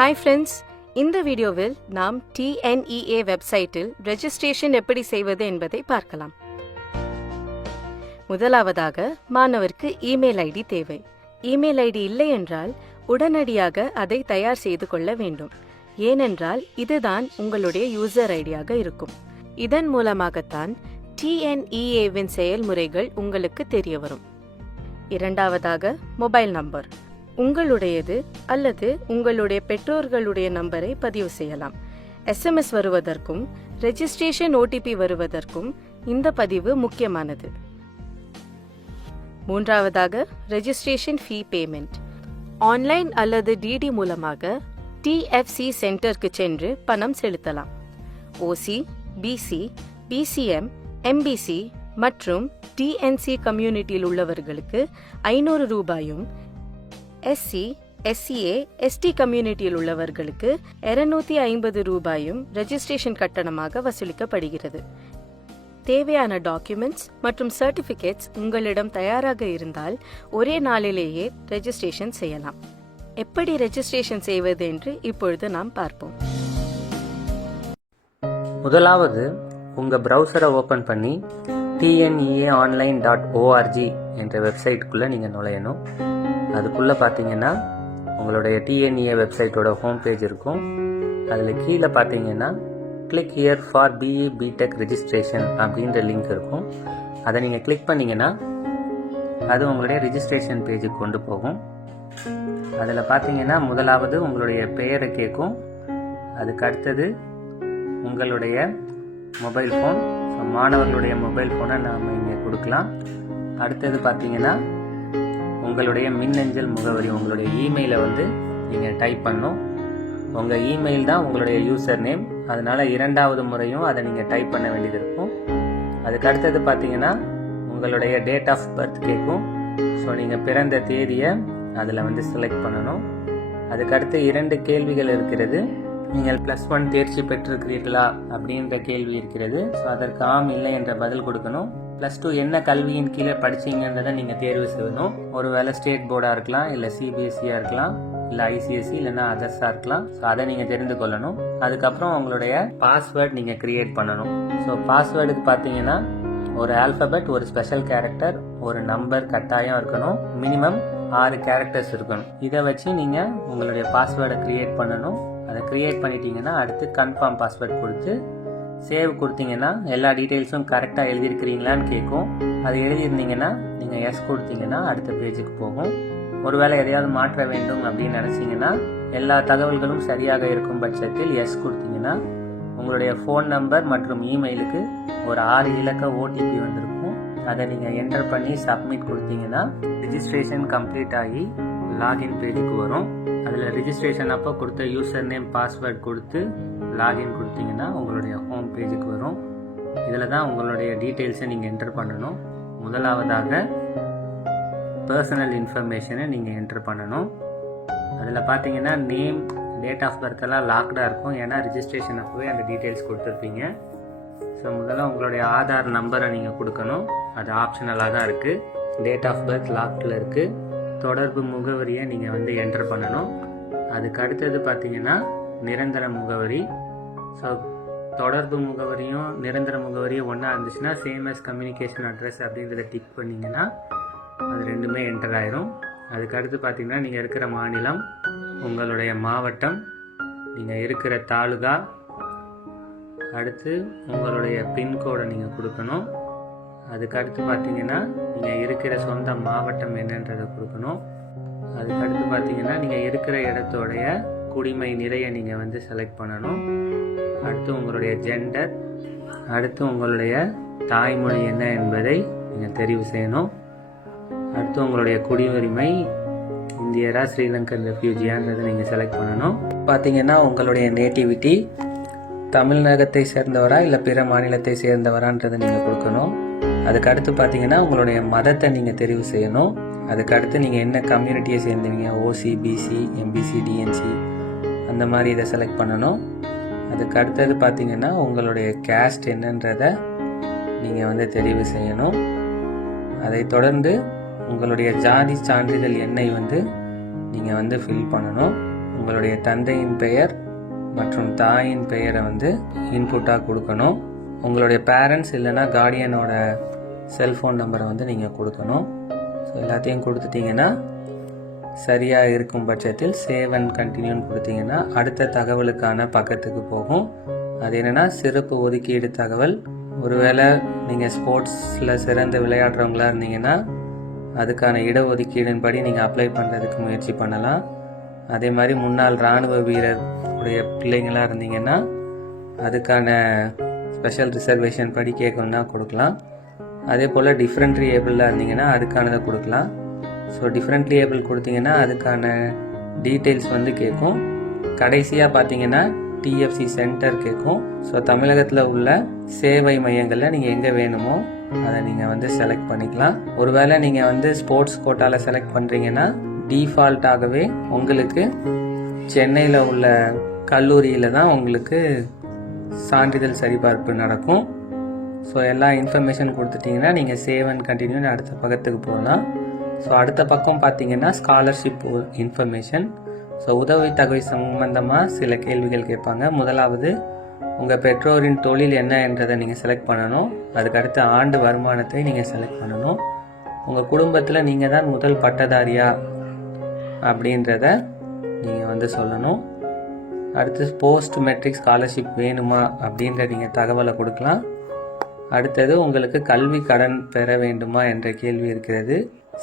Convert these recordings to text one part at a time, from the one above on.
Hi friends, இந்த வீடியோவில் நாம் TNEA வெப்சைட்டில் ரெஜிஸ்ட்ரேஷன் எப்படி செய்வது என்பதை பார்க்கலாம். முதலாவதாக மாணவருக்கு இமெயில் ஐடி தேவை. இமெயில் ஐடி இல்லை என்றால் உடனடியாக அதை தயார் செய்து கொள்ள வேண்டும். ஏனென்றால் இதுதான் உங்களுடைய யூசர் ஐடியாக இருக்கும். இதன் மூலமாகத்தான் TNEAவின் செயல்முறைகள் உங்களுக்கு தெரிய வரும். இரண்டாவதாக மொபைல் நம்பர். உங்களுடையது அல்லது உங்களுடைய பெற்றோர்களுடைய நம்பரை பதிவு செய்யலாம். SMS வருவதற்கும் ரெஜிஸ்ட்ரேஷன் OTP வருவதற்கும் இந்த பதிவு முக்கியமானது. மூன்றாவதாக ரெஜிஸ்ட்ரேஷன் ஃபீ பேமெண்ட். ஆன்லைன் அல்லது DD மூலமாக TFC சென்டருக்கு சென்று பணம் செலுத்தலாம். OC, BC, BCM, MBC மற்றும் TNC கம்யூனிட்டியில் உள்ளவர்களுக்கு 500 ரூபாயும், SC, SCA, ST கம்யூனிட்டியில் உள்ளவர்களுக்கு 250 ரூபாயும் ரெஜிஸ்ட்ரேஷன் கட்டணமாக வசூலிக்கப்படுகிறது. தேவையான டாக்குமெண்ட்ஸ் மற்றும் சர்டிபிகேட்ஸ் உங்களிடம் தயாராக இருந்தால் ஒரே நாளிலேயே ரெஜிஸ்ட்ரேஷன் செய்யலாம். எப்படி ரெஜிஸ்ட்ரேஷன் செய்வது என்று இப்பொழுது நாம் பார்ப்போம். முதலாவது உங்கள் ப்ரௌசரை ஓப்பன் பண்ணி TNEAonline.org என்ற வெப்சைட்டுக்குள்ளே நீங்கள் நுழையணும். அதுக்குள்ளே பார்த்தீங்கன்னா உங்களுடைய TNEA வெப்சைட்டோட ஹோம் பேஜ் இருக்கும். அதில் கீழே பார்த்தீங்கன்னா click here for BE BTech registration அப்படின்ற லிங்க் இருக்கும். அதை நீங்கள் கிளிக் பண்ணிங்கன்னா அது உங்களுடைய ரெஜிஸ்ட்ரேஷன் பேஜுக்கு கொண்டு போகும். அதில் பார்த்தீங்கன்னா முதலாவது உங்களுடைய பெயரை கேட்கும். அதுக்கு அடுத்தது உங்களுடைய மொபைல் ஃபோன், மாணவர்களுடைய மொபைல் ஃபோனை நாம் இங்கே கொடுக்கலாம். அடுத்தது பார்த்தீங்கன்னா உங்களுடைய மின்னஞ்சல் முகவரி, உங்களுடைய இமெயிலை நீங்கள் டைப் பண்ணணும். உங்கள் இமெயில் தான் உங்களுடைய யூசர் நேம், அதனால் இரண்டாவது முறையும் அதை நீங்கள் டைப் பண்ண வேண்டியது இருக்கும். அதுக்கு அடுத்தது பார்த்தீங்கன்னா உங்களுடைய டேட் ஆஃப் பர்த் கேட்கும். ஸோ நீங்கள் பிறந்த தேதியை அதில் செலக்ட் பண்ணணும். அதுக்கடுத்து 2 கேள்விகள் இருக்கிறது. நீங்கள் +1 தேர்ச்சி பெற்றிருக்கிறீர்களா அப்படின்ற கேள்வி இருக்கிறது. ஸோ அதற்கு ஆம் இல்லை என்ற பதில் கொடுக்கணும். +2 என்ன கல்வியின் கீழே படிச்சிங்கன்றதை நீங்கள் தேர்வு செய்யணும். ஒருவேளை ஸ்டேட் போர்டாக இருக்கலாம், இல்லை CBSE இருக்கலாம், இல்லை ICSE, இல்லைன்னா அதர்ஸாக இருக்கலாம். ஸோ அதை நீங்கள் தெரிந்து கொள்ளணும். அதுக்கப்புறம் உங்களுடைய பாஸ்வேர்ட் நீங்கள் கிரியேட் பண்ணணும். ஸோ பாஸ்வேர்டுக்கு பார்த்தீங்கன்னா ஒரு ஆல்ஃபபெட், ஒரு ஸ்பெஷல் கேரக்டர், ஒரு நம்பர் கட்டாயம் இருக்கணும். மினிமம் 6 கேரக்டர்ஸ் இருக்கணும். இதை வச்சு நீங்கள் உங்களுடைய பாஸ்வேர்டை கிரியேட் பண்ணணும். அதை கிரியேட் பண்ணிட்டீங்கன்னா அடுத்து கன்ஃபார்ம் பாஸ்வேர்ட் கொடுத்து சேவ் கொடுத்தீங்கன்னா எல்லா டீட்டெயில்ஸும் கரெக்டாக எழுதியிருக்கிறீங்களான்னு கேட்கும். அது எழுதியிருந்தீங்கன்னா நீங்கள் எஸ் கொடுத்தீங்கன்னா அடுத்த பேஜுக்கு போகும். ஒருவேளை எதையாவது மாற்ற வேண்டும் அப்படின்னு நினச்சிங்கன்னா எல்லா தகவல்களும் சரியாக இருக்கும் பட்சத்தில் எஸ் கொடுத்தீங்கன்னா உங்களுடைய ஃபோன் நம்பர் மற்றும் இமெயிலுக்கு ஒரு 6 இலக்க OTP வந்திருக்கும். அதை நீங்கள் என்டர் பண்ணி சப்மிட் கொடுத்தீங்கன்னா ரெஜிஸ்ட்ரேஷன் கம்ப்ளீட் ஆகி லாகின் பேஜுக்கு வரும். அதில் ரெஜிஸ்ட்ரேஷன் அப்போ கொடுத்த யூசர் நேம் பாஸ்வேர்ட் கொடுத்து லாகின் கொடுத்தீங்கன்னா உங்களுடைய ஹோம் பேஜுக்கு வரும். இதில் தான் உங்களுடைய டீட்டெயில்ஸை நீங்கள் என்டர் பண்ணணும். முதலாவதாக பர்சனல் இன்ஃபர்மேஷனை நீங்கள் என்டர் பண்ணணும். அதில் பார்த்தீங்கன்னா நேம், டேட் ஆஃப் பர்த் எல்லாம் லாக்டாக இருக்கும். ஏன்னா ரெஜிஸ்ட்ரேஷன் அப்போவே அந்த டீட்டெயில்ஸ் கொடுத்துருப்பீங்க. ஸோ முதல்ல உங்களுடைய ஆதார் நம்பரை நீங்கள் கொடுக்கணும். அது ஆப்ஷனலாக தான் இருக்குது. டேட் ஆஃப் பர்த் லாக்டில் இருக்குது. தொடர்பு முகவரியை நீங்கள் என்டர் பண்ணணும். அதுக்கு அடுத்தது பார்த்தீங்கன்னா நிரந்தர முகவரி. ஸோ தொடர்பு முகவரியும் நிரந்தர முகவரியும் ஒன்றா இருந்துச்சுன்னா சேம் as கம்யூனிகேஷன் அட்ரஸ் அப்படின்றத டிக் பண்ணிங்கன்னா அது ரெண்டுமே என்டர் ஆயிரும். அதுக்கு அடுத்து பார்த்தீங்கன்னா நீங்கள் இருக்கிற மாநிலம், உங்களுடைய மாவட்டம், நீங்கள் இருக்கிற தாலுகா, அடுத்து உங்களுடைய பின்கோடை நீங்கள் கொடுக்கணும். அதுக்கு அடுத்து பார்த்தீங்கன்னா நீங்கள் இருக்கிற சொந்த மாவட்டம் என்னன்றதை கொடுக்கணும். அதுக்கு அடுத்து பார்த்தீங்கன்னா நீங்கள் இருக்கிற இடத்தோடைய குடிமை நிறைய நீங்கள் செலக்ட் பண்ணணும். அடுத்து உங்களுடைய ஜெண்டர், அடுத்து உங்களுடைய தாய்மொழி என்ன என்பதை நீங்கள் தெரிவு செய்யணும். அடுத்து உங்களுடைய குடியுரிமை இந்தியரா, ஸ்ரீலங்கன் ரெஃப்யூஜியான்றதை நீங்கள் செலக்ட் பண்ணணும். பார்த்தீங்கன்னா உங்களுடைய நேட்டிவிட்டி தமிழகத்தை சேர்ந்தவரா இல்லை பிற மாநிலத்தை சேர்ந்தவரான்றதை நீங்கள் கொடுக்கணும். அதுக்கு அடுத்து பார்த்தீங்கன்னா உங்களுடைய மதத்தை நீங்கள் தெரிவு செய்யணும். அதுக்கு அடுத்து நீங்கள் என்ன கம்யூனிட்டியை சேர்ந்தவங்க, OC, BC, MBC, DNC அந்த மாதிரி இதை செலக்ட் பண்ணணும். அதுக்கு அடுத்தது பார்த்தீங்கன்னா உங்களுடைய கேஸ்ட் என்னன்றதை நீங்கள் தெரிவு செய்யணும். அதை தொடர்ந்து உங்களுடைய ஜாதி சான்றிதழ் எண்ணை நீங்கள் ஃபில் பண்ணணும். உங்களுடைய தந்தையின் பெயர் மற்றும் தாயின் பெயரை வந்து இன்புட்டாக கொடுக்கணும். உங்களுடைய பேரண்ட்ஸ் இல்லைன்னா கார்டியனோட செல்ஃபோன் நம்பரை வந்து நீங்கள் கொடுக்கணும். ஸோ எல்லாத்தையும் கொடுத்துட்டிங்கன்னா சரியாக இருக்கும் பட்சத்தில் சேவ் அண்ட் கண்டினியூன்னு கொடுத்தீங்கன்னா அடுத்த தகவலுக்கான பக்கத்துக்கு போகும். அது என்னென்னா சிறப்பு ஒதுக்கீடு தகவல். ஒருவேளை நீங்கள் ஸ்போர்ட்ஸில் சிறந்து விளையாடுறவங்களா இருந்தீங்கன்னா அதுக்கான இடஒதுக்கீடின் படி நீங்கள் அப்ளை பண்ணுறதுக்கு முயற்சி பண்ணலாம். அதே மாதிரி முன்னாள் இராணுவ வீரர் உடைய பிள்ளைங்களாக இருந்தீங்கன்னா அதுக்கான ஸ்பெஷல் ரிசர்வேஷன் படி கேட்கணுன்னா கொடுக்கலாம். அதே போல் டிஃப்ரெண்ட்லி ஏபிளாக இருந்தீங்கன்னா அதுக்கானதை கொடுக்கலாம். ஸோ டிஃப்ரெண்ட்லி ஏபிள் கொடுத்தீங்கன்னா அதுக்கான டீட்டெயில்ஸ் வந்து கேட்கும். கடைசியாக பார்த்தீங்கன்னா டிஎஃப்சி சென்டர் கேட்கும். ஸோ தமிழகத்தில் உள்ள சேவை மையங்களில் நீங்கள் எங்கே வேணுமோ அதை நீங்கள் வந்து செலக்ட் பண்ணிக்கலாம். ஒருவேளை நீங்கள் வந்து ஸ்போர்ட்ஸ் கோட்டாவில் செலக்ட் பண்ணுறீங்கன்னா டிஃபால்ட்டாகவே உங்களுக்கு சென்னையில் உள்ள கல்லூரியில் தான் உங்களுக்கு சான்றிதழ் சரிபார்ப்பு நடக்கும். ஸோ எல்லா இன்ஃபர்மேஷன் கொடுத்துட்டிங்கன்னா நீங்கள் சேவ் அண்ட் கண்டினியூன்னு அடுத்த பக்கத்துக்கு போகலாம். ஸோ அடுத்த பக்கம் பார்த்தீங்கன்னா ஸ்காலர்ஷிப் இன்ஃபர்மேஷன். ஸோ உதவித்தொகை சம்பந்தமாக சில கேள்விகள் கேட்பாங்க. முதலாவது உங்கள் பெற்றோரின் தொழில் என்ன என்றதை நீங்கள் செலக்ட் பண்ணணும். அதுக்கடுத்த ஆண்டு வருமானத்தை நீங்கள் செலக்ட் பண்ணணும். உங்கள் குடும்பத்தில் நீங்கள் தான் முதல் பட்டதாரியா அப்படின்றத நீங்கள் வந்து சொல்லணும். அடுத்து போஸ்ட் மெட்ரிக் ஸ்காலர்ஷிப் வேணுமா அப்படின்ற நீங்கள் தகவலை கொடுக்கலாம். அடுத்தது உங்களுக்கு கல்வி கடன் பெற வேண்டுமா என்ற கேள்வி இருக்கிறது.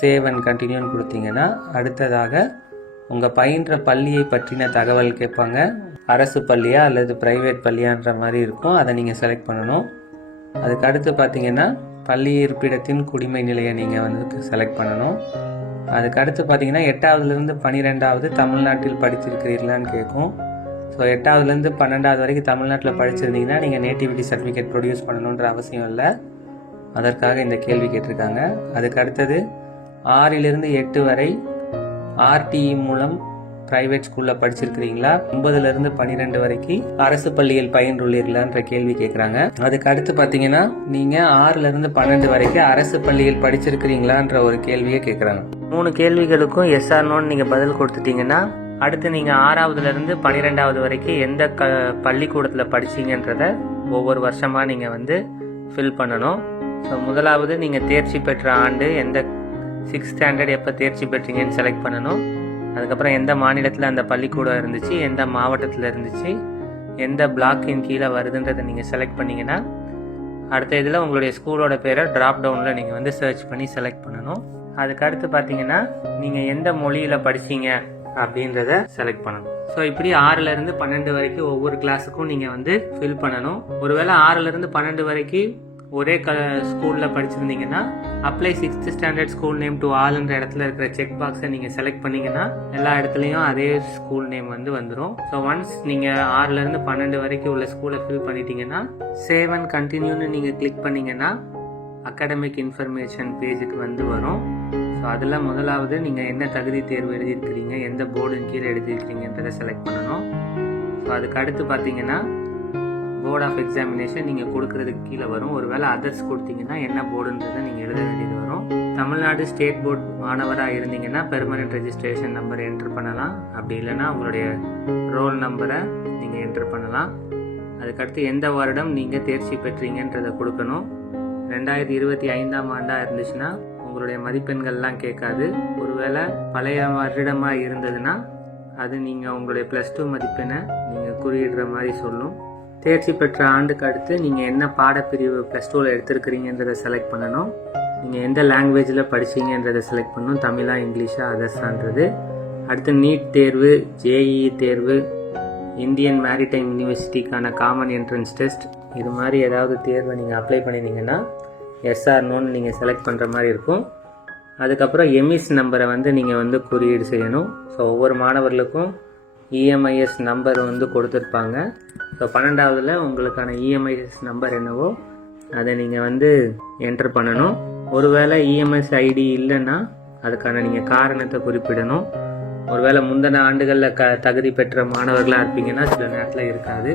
சேவ் அண்ட் கண்டினியூன்னு கொடுத்தீங்கன்னா அடுத்ததாக உங்கள் பயின்ற பள்ளியை பற்றின தகவல் கேட்பாங்க. அரசு பள்ளியா அல்லது ப்ரைவேட் பள்ளியான்ற மாதிரி இருக்கும். அதை நீங்கள் செலக்ட் பண்ணணும். அதுக்கு அடுத்து பார்த்தீங்கன்னா பள்ளி இருப்பிடத்தின் குடிமை நிலையை நீங்கள் வந்து செலக்ட் பண்ணணும். அதுக்கு அடுத்து பார்த்தீங்கன்னா 8ஆவதுலேருந்து 12ஆவது தமிழ்நாட்டில் படிச்சிருக்கிறீர்களான்னு கேட்கும். ஸோ 8ஆவதுலேருந்து 12ஆவது வரைக்கும் தமிழ்நாட்டில் படிச்சிருந்தீங்கன்னா நீங்கள் நேட்டிவிட்டி சர்டிஃபிகேட் ப்ரொடியூஸ் பண்ணணுன்ற அவசியம் இல்லை. அதற்காக இந்த கேள்வி கேட்டிருக்காங்க. அதுக்கு அடுத்தது 6லிருந்து 8 வரை ஆர்டிஇ மூலம் பிரைவேட் ஸ்கூலில் படிச்சிருக்கிறீங்களா, 9லிருந்து 12 வரைக்கும் அரசு பள்ளியில் பயின்றுள்ளீர்களான்ற கேள்வி கேட்குறாங்க. அதுக்கு அடுத்து பார்த்தீங்கன்னா நீங்கள் 6லிருந்து 12 வரைக்கும் அரசு பள்ளியில் படிச்சிருக்கிறீங்களான்ற ஒரு கேள்வியை கேட்குறாங்க. 3 கேள்விகளுக்கும் எஸ் ஆர் நோன்னு நீங்கள் பதில் கொடுத்துட்டீங்கன்னா அடுத்து நீங்கள் 6ஆவதுலேருந்து 12ஆவது வரைக்கும் எந்த பள்ளிக்கூடத்தில் படிச்சீங்கன்றத ஒவ்வொரு வருஷமாக நீங்கள் வந்து ஃபில் பண்ணணும். ஸோ முதலாவது நீங்கள் தேர்ச்சி பெற்ற ஆண்டு, எந்த 6th ஸ்டாண்டர்ட் எப்போ தேர்ச்சி பெற்றீங்கன்னு செலக்ட் பண்ணணும். அதுக்கப்புறம் எந்த மாநிலத்தில் அந்த பள்ளிக்கூடம் இருந்துச்சு, எந்த மாவட்டத்தில் இருந்துச்சு, எந்த பிளாக்கின் கீழே வருதுன்றதை நீங்கள் செலக்ட் பண்ணிங்கன்னா அடுத்த இதில் உங்களுடைய ஸ்கூலோட பேரை ட்ராப் டவுனில் நீங்கள் வந்து சர்ச் பண்ணி செலக்ட் பண்ணணும். அதுக்கடுத்து பார்த்தீங்கன்னா நீங்கள் எந்த மொழியில் படிச்சீங்க அப்படின்றத செலக்ட் பண்ணணும். ஸோ இப்படி 6லிருந்து 12 வரைக்கும் ஒவ்வொரு கிளாஸுக்கும் நீங்கள் வந்து ஃபில் பண்ணணும். ஒருவேளை 6லிருந்து 12 வரைக்கும் ஒரே ஸ்கூலில் படிச்சிருந்தீங்கன்னா apply 6th standard school name to ஆல்ன்ற இடத்துல இருக்கிற செக் பாக்ஸை நீங்கள் செலக்ட் பண்ணிங்கன்னா எல்லா இடத்துலையும் அதே ஸ்கூல் நேம் வந்து வந்துடும். ஸோ ஒன்ஸ் நீங்கள் 6லிருந்து 12 வரைக்கும் உள்ள ஸ்கூலை ஃபில் பண்ணிட்டீங்கன்னா சேவ் அண்ட் கண்டினியூன்னு நீங்கள் கிளிக் பண்ணிங்கன்னா அகாடமிக் இன்ஃபர்மேஷன் பேஜுக்கு வந்து வரும். ஸோ அதில் முதலாவது நீங்கள் என்ன தகுதி தேர்வு எழுதியிருக்கிறீங்க, எந்த போர்டின் கீழே எழுதியிருக்கிறீங்கன்றதை செலக்ட் பண்ணணும். ஸோ அதுக்கு அடுத்து பார்த்தீங்கன்னா போர்ட் ஆஃப் எக்ஸாமினேஷன் நீங்கள் கொடுக்கறதுக்கு கீழே வரும். ஒருவேளை அதர்ஸ் கொடுத்தீங்கன்னா என்ன போர்டுன்றதை நீங்கள் எழுத வேண்டியது வரும். தமிழ்நாடு ஸ்டேட் போர்ட் மாணவராக இருந்தீங்கன்னா பெர்மனன்ட் ரெஜிஸ்ட்ரேஷன் நம்பர் என்ட்ரு பண்ணலாம். அப்படி இல்லைன்னா உங்களுடைய ரோல் நம்பரை நீங்கள் என்ட்ரு பண்ணலாம். அதுக்கடுத்து எந்த வருடம் நீங்கள் தேர்ச்சி பெற்றீங்கன்றதை கொடுக்கணும். 2025ஆம் ஆண்டாக இருந்துச்சுன்னா உங்களுடைய மதிப்பெண்கள்லாம் கேட்காது. ஒருவேளை பழைய வருடமாக இருந்ததுன்னா அது நீங்கள் உங்களுடைய +2 மதிப்பெண்ணை நீங்கள் குறியிடுற மாதிரி சொல்லும். தேர்ச்சி பெற்ற ஆண்டுக்கு அடுத்து நீங்கள் என்ன பாடப்பிரிவு +2ல் எடுத்திருக்கிறீங்கன்றதை செலக்ட் பண்ணணும். நீங்கள் எந்த லாங்குவேஜில் படிச்சீங்கன்றதை செலக்ட் பண்ணணும், தமிழா இங்கிலீஷா அதர்ஸான்றது. அடுத்து நீட் தேர்வு, ஜேஇஇ தேர்வு, இந்தியன் மேரிடைம் யூனிவர்சிட்டிக்கான காமன் என்ட்ரன்ஸ் டெஸ்ட், இது மாதிரி ஏதாவது தேர்வை நீங்கள் அப்ளை பண்ணினீங்கன்னா எஸ்ஆர் நோன்னு நீங்கள் செலக்ட் பண்ணுற மாதிரி இருக்கும். அதுக்கப்புறம் எம்இஸ் நம்பரை வந்து நீங்கள் வந்து குறியீடு செய்யணும். ஸோ ஒவ்வொரு மாணவர்களுக்கும் இஎம்ஐஎஸ் நம்பர் வந்து கொடுத்துருப்பாங்க. ஸோ 12ஆவதுல உங்களுக்கான இஎம்ஐஎஸ் நம்பர் என்னவோ அதை நீங்கள் வந்து என்ட்ரு பண்ணணும். ஒருவேளை இஎம்எஸ் ஐடி இல்லைன்னா அதுக்கான நீங்கள் காரணத்தை குறிப்பிடணும். ஒருவேளை முந்தின ஆண்டுகளில் தகுதி பெற்ற மாணவர்களாக இருப்பீங்கன்னா சில நேரத்தில் இருக்காது.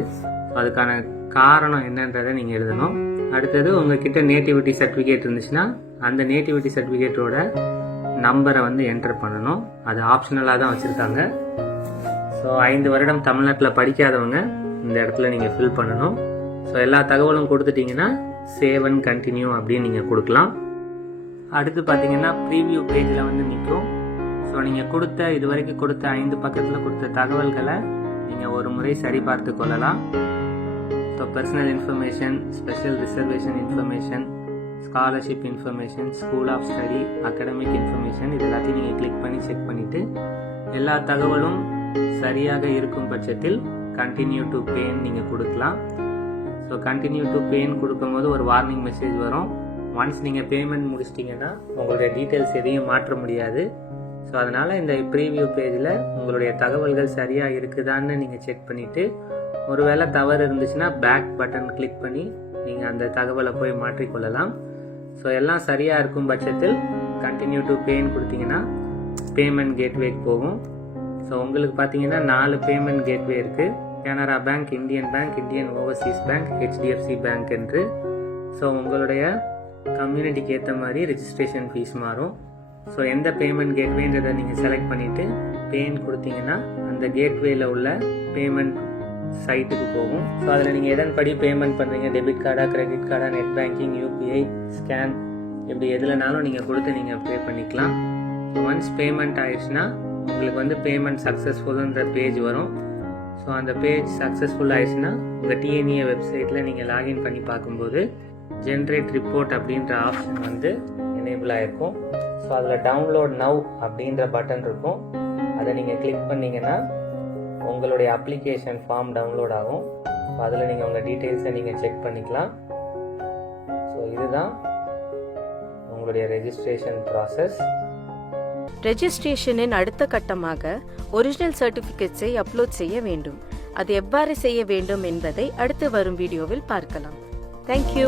அதுக்கான காரணம் என்னன்றதை நீங்கள் எழுதணும். அடுத்தது உங்ககிட்ட நேட்டிவிட்டி சர்டிஃபிகேட் இருந்துச்சுன்னா அந்த நேட்டிவிட்டி சர்டிஃபிகேட்டோட நம்பரை வந்து என்டர் பண்ணணும். அது ஆப்ஷனலாக தான் வச்சுருக்காங்க. ஸோ ஸோ 5 வருடம் தமிழ்நாட்டில் படிக்காதவங்க இந்த இடத்துல நீங்கள் ஃபில் பண்ணணும். ஸோ எல்லா தகவலும் கொடுத்துட்டிங்கன்னா சேவ் அண்ட் கண்டினியூ அப்படின்னு நீங்கள் கொடுக்கலாம். அடுத்து பார்த்தீங்கன்னா ப்ரீவியூ பேஜில் வந்து நிற்கும். ஸோ நீங்கள் இது வரைக்கும் கொடுத்த 5 பக்கத்தில் கொடுத்த தகவல்களை நீங்கள் ஒரு முறை சரி பார்த்து கொள்ளலாம். So personal information, special reservation information, scholarship information, school of study, academic information, இது எல்லாத்தையும் நீங்கள் கிளிக் பண்ணி செக் பண்ணிவிட்டு எல்லா தகவலும் சரியாக இருக்கும் பட்சத்தில் கண்டினியூ டு பேன்னு நீங்கள் கொடுக்கலாம். ஸோ கண்டினியூ டு பேன்னு கொடுக்கும்போது ஒரு வார்னிங் மெசேஜ் வரும். ஒன்ஸ் நீங்கள் பேமெண்ட் முடிச்சிட்டிங்கன்னா உங்களுடைய டீட்டெயில்ஸ் எதையும் மாற்ற முடியாது. ஸோ அதனால் இந்த ப்ரீவியூ பேஜில் உங்களுடைய தகவல்கள் சரியாக இருக்குதான்னு நீங்கள் செக் பண்ணிவிட்டு ஒருவேளை தவறு இருந்துச்சுன்னா பேக் பட்டன் கிளிக் பண்ணி நீங்கள் அந்த தகவலை போய் மாற்றிக்கொள்ளலாம். ஸோ எல்லாம் சரியாக இருக்கும் பட்சத்தில் கண்டினியூ டு பேன்னு கொடுத்தீங்கன்னா பேமெண்ட் கேட்வேக்கு போகும். ஸோ உங்களுக்கு பார்த்தீங்கன்னா 4 பேமெண்ட் கேட்வே இருக்குது. Canara bank, Indian bank, Indian Overseas bank, HDFC bank என்று. ஸோ உங்களுடைய கம்யூனிட்டிக்கு ஏற்ற மாதிரி ரெஜிஸ்ட்ரேஷன் ஃபீஸ் மாறும். ஸோ எந்த பேமெண்ட் கேட்வேன்றதை நீங்கள் செலக்ட் பண்ணிவிட்டு பேன்னு கொடுத்தீங்கன்னா அந்த கேட்வேயில் உள்ள பேமெண்ட் சைட்டுக்கு போகும். ஸோ அதில் நீங்கள் எதன்படி பேமெண்ட் பண்ணுறீங்க, டெபிட் கார்டா, கிரெடிட் கார்டா, நெட் பேங்கிங், UPI, ஸ்கேன், இப்படி எதுலனாலும் நீங்கள் கொடுத்து நீங்கள் பே பண்ணிக்கலாம். ஒன்ஸ் பேமெண்ட் ஆயிடுச்சுன்னா உங்களுக்கு வந்து பேமெண்ட் சக்ஸஸ்ஃபுல்ன்ற பேஜ் வரும். ஸோ அந்த பேஜ் சக்ஸஸ்ஃபுல் ஆயிடுச்சுன்னா உங்கள் TNEA வெப்சைட்டில் நீங்கள் லாகின் பண்ணி பார்க்கும்போது ஜென்ரேட் ரிப்போர்ட் அப்படின்ற ஆப்ஷன் வந்து எனேபிள் ஆகிருக்கும். ஸோ அதில் டவுன்லோட் நவ் அப்படின்ற பட்டன் இருக்கும். அதை நீங்கள் கிளிக் பண்ணிங்கன்னா உங்களுடைய அப்ளிகேஷன் ஃபார்ம் டவுன்லோட் ஆகும். ஸோ அதில் நீங்கள் உங்கள் டீட்டெயில்ஸை நீங்கள் செக் பண்ணிக்கலாம். ஸோ இதுதான் உங்களுடைய ரெஜிஸ்ட்ரேஷன் ப்ராசஸ். ரெஜிஸ்ட்ரேஷனின் அடுத்த கட்டமாக ஒரிஜினல் சர்டிஃபிகேட்ஸை அப்லோட் செய்ய வேண்டும். அது எவ்வாறு செய்ய வேண்டும் என்பதை அடுத்து வரும் வீடியோவில் பார்க்கலாம். தேங்க்யூ.